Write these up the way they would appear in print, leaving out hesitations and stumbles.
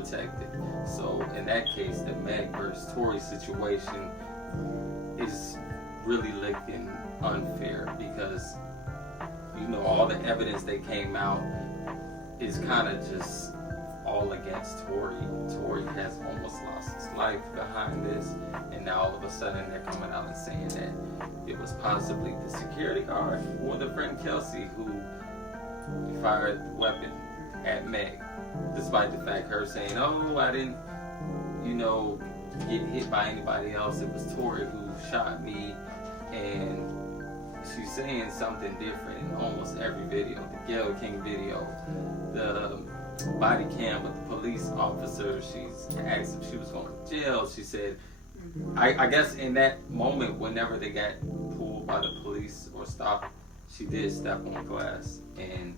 protected. So in that case, the Meg versus Tory situation is really looking unfair because, you know, all the evidence that came out is kind of just all against Tory. Tory has almost lost his life behind this, and now all of a sudden they're coming out and saying that it was possibly the security guard or the friend Kelsey who fired the weapon at Meg, despite the fact her saying, "Oh, I didn't, you know, get hit by anybody else. It was Tory who shot me." And she's saying something different in almost every video. The Gayle King video, the body cam with the police officer, she's asked if she was going to jail. She said, I guess in that moment, whenever they got pulled by the police or stopped, she did step on glass. And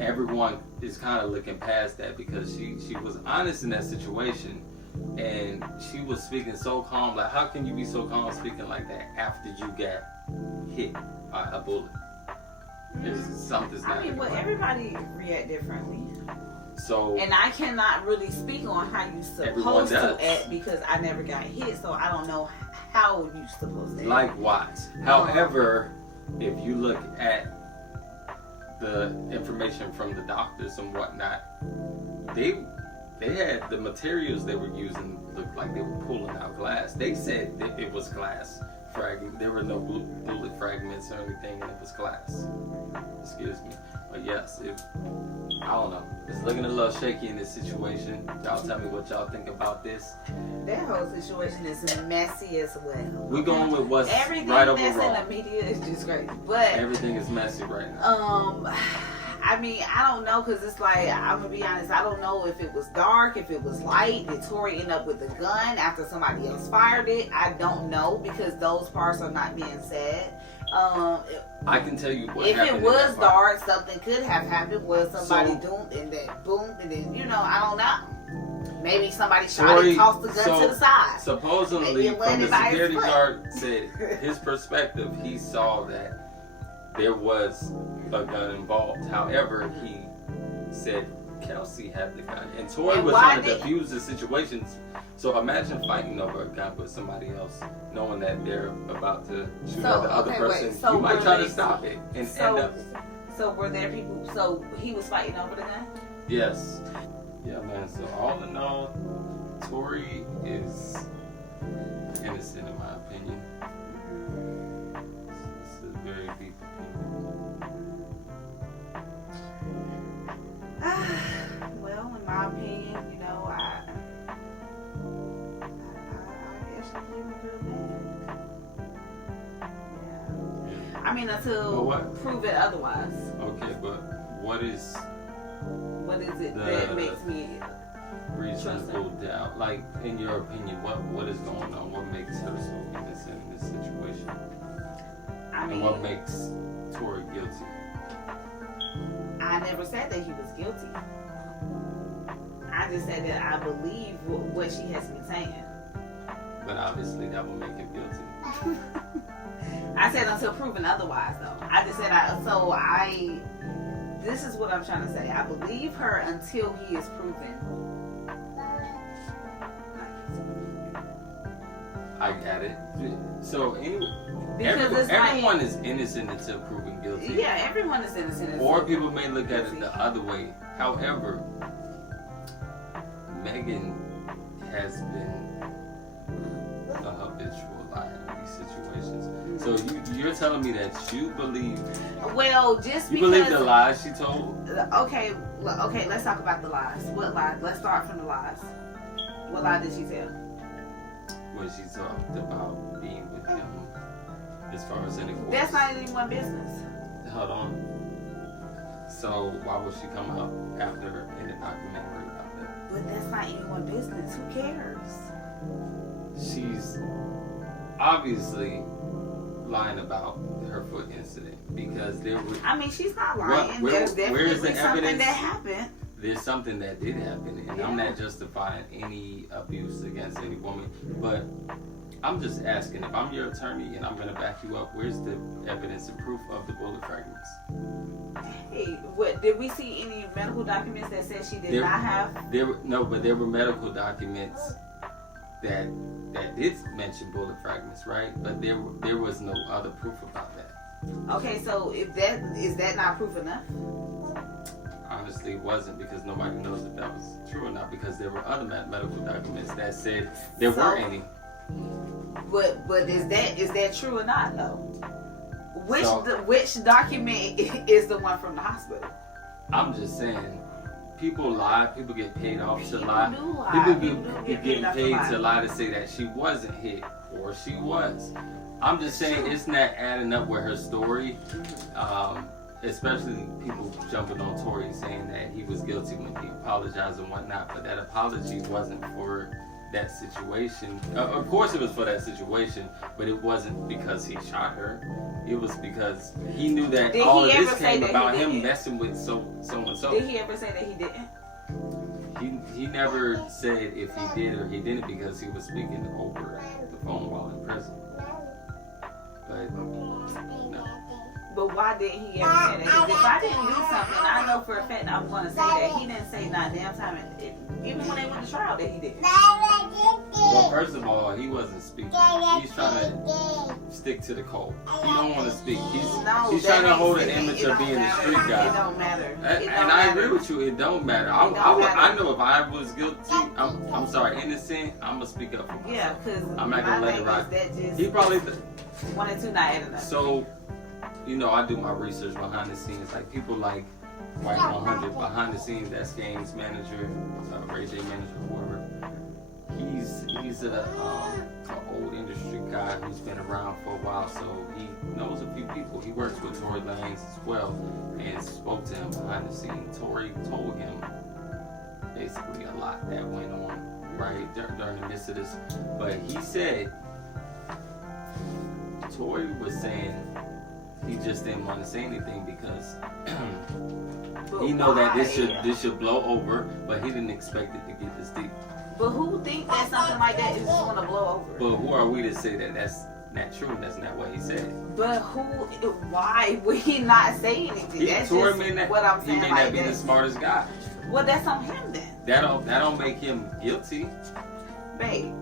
everyone is kind of looking past that because she was honest in that situation. And she was speaking so calm. Like, how can you be so calm speaking like that after you got hit by a bullet? Something's not. I mean, well, everybody react differently. So, and I cannot really speak on how you're supposed to act because I never got hit, so I don't know how you're supposed to act. Likewise. However, if you look at the information from the doctors and whatnot, they had the materials they were using looked like they were pulling out glass. They said that it was glass fragment. There were no bullet fragments or anything, and it was glass. Excuse me. But yes, I don't know. It's looking a little shaky in this situation. Y'all tell me what y'all think about this. That whole situation is messy as well. We're going with what's everything right over that's wrong. in the media is just crazy. But everything is messy right now. I mean, I don't know, because it's like, I'm going to be honest, I don't know if it was dark, if it was light. Did Tory end up with a gun after somebody else fired it? I don't know, because those parts are not being said. I can tell you what if happened. If it was dark, something could have happened where somebody doomed and then boom, and then, you know, I don't know. Maybe somebody shot and tossed the gun to the side. Supposedly, from the security guard said his perspective, he saw that there was a gun involved. However, he said Kelsey had the gun, and Tory was trying to defuse the situation. So imagine fighting over a gun with somebody else, knowing that they're about to shoot at the other person. You might try to stop it and end up. So were there people? So he was fighting over the gun? Yes. Yeah, man. So all in all, Tory is innocent in my opinion. It's a very deep well, in my opinion, you know, I actually feel real bad. Yeah. I mean, until prove it otherwise. Okay, but what is it that makes me reasonable doubt? Like, in your opinion, what is going on? What makes her so innocent in this situation? I mean, and what makes Tory guilty? I never said that he was guilty. I just said that I believe what she has been saying. But obviously that will make him guilty. I said until proven otherwise, though. I just said this is what I'm trying to say. I believe her until he is proven. I got it. So anyway, everyone is innocent until proven guilty. Yeah, everyone is innocent. Or people may look at it the other way. However, Megan has been a habitual liar in these situations. So you're telling me that you believe? Well, just you because believe the lies she told? Okay. Let's talk about the lies. What lies? Let's start from the lies. What lie did she tell? When she talked about being with him, as far as any. That's not anyone's business. Hold on. So why would she come out after in a documentary about that? But that's not anyone's business. Who cares? She's obviously lying about her foot incident because there was. I mean, she's not lying. There's definitely something that happened. there's something that did happen, and I'm not justifying any abuse against any woman, but I'm just asking, if I'm your attorney and I'm going to back you up, where's the evidence and proof of the bullet fragments? Hey, what did we see any medical documents that said she did not have? There were medical documents that did mention bullet fragments, right? But there was no other proof about that. Okay, so is that not proof enough? Honestly, it wasn't, because nobody knows if that was true or not, because there were other medical documents that said there weren't any. But is that true or not though? Which document is the one from the hospital? I'm just saying, people lie. People get paid off to lie. People get paid to lie to say that she wasn't hit or she was. I'm just saying it's not adding up with her story. Especially people jumping on Tory saying that he was guilty when he apologized and whatnot. But that apology wasn't for that situation. Of course it was for that situation, but it wasn't because he shot her. It was because he knew that all of this came about him messing with so and so. Did he ever say that he didn't? He never said if he did or he didn't, because he was speaking over the phone while in prison. But no. But why didn't he ever say that? Because if I didn't do something, I know for a fact I'm going to say that he didn't say not damn time. Even when they went to trial, that he didn't. Well, first of all, he wasn't speaking. He's trying to stick to the code. He don't want to speak. He's trying to hold an image of being a street guy. It don't matter. And I agree with you. It don't matter. I know if I was guilty, I'm sorry, innocent, I'm gonna speak up for myself. Yeah, because I'm not gonna let it ride. He probably one and two not adding up. So, you know, I do my research behind the scenes. Like people like White 100 behind the scenes. That's Game's manager, Ray J manager, whoever. He's a old industry guy who's been around for a while, so he knows a few people. He works with Tory Lanez as well, and spoke to him behind the scenes. Tory told him basically a lot that went on right during the midst of this, but he said Tory was saying he just didn't want to say anything because he know that this should blow over, but he didn't expect it to get this deep. But who think that something like that is going to blow over? But who are we to say that that's not true? That's not what he said. But why would he not say anything? That's just what I'm saying. He may not be the smartest guy. Well, that's on him then. That don't make him guilty. Babe,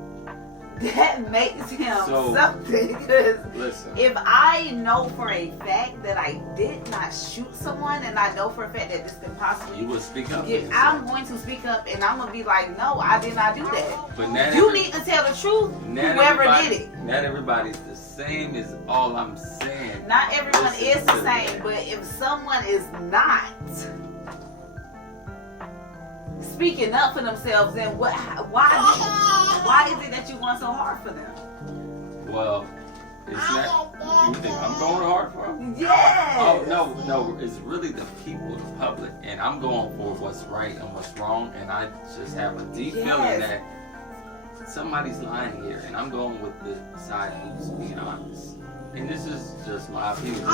that makes him something. Because if I know for a fact that I did not shoot someone, and I know for a fact that this can possibly, you will speak up. I'm going to speak up, and I'm gonna be like, no, I did not do that. But not you need to tell the truth. Whoever did it. Not everybody's the same. Is all I'm saying. Not everyone is the same, but if someone is not speaking up for themselves, then why is it that you want so hard for them? Well, it's not. You think I'm going hard for them? Yes. Oh no, it's really the people, the public, and I'm going for what's right and what's wrong, and I just have a deep feeling that somebody's lying here, and I'm going with the side who's being honest. And this is just my opinion.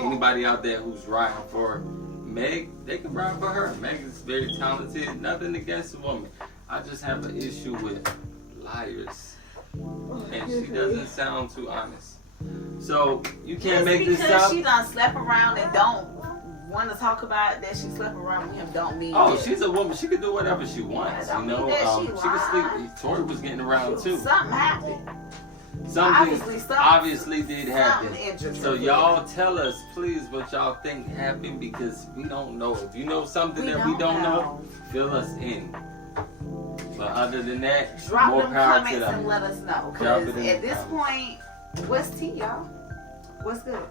Anybody out there who's riding for Meg, they can ride for her. Meg is very talented. Nothing against the woman. I just have an issue with liars. And she doesn't sound too honest. So, you can't make this up. Because she done slept around and don't want to talk about that she slept around with him don't mean she's a woman. She can do whatever she wants, you know. She can sleep. Tory was getting around too. Something happened. Something obviously did happen. So y'all tell us, please, what y'all think happened, because we don't know. If you know something that we don't know, fill us in. But other than that, drop more them power comments to them. and let us know. Because at this point, what's tea, y'all? What's good?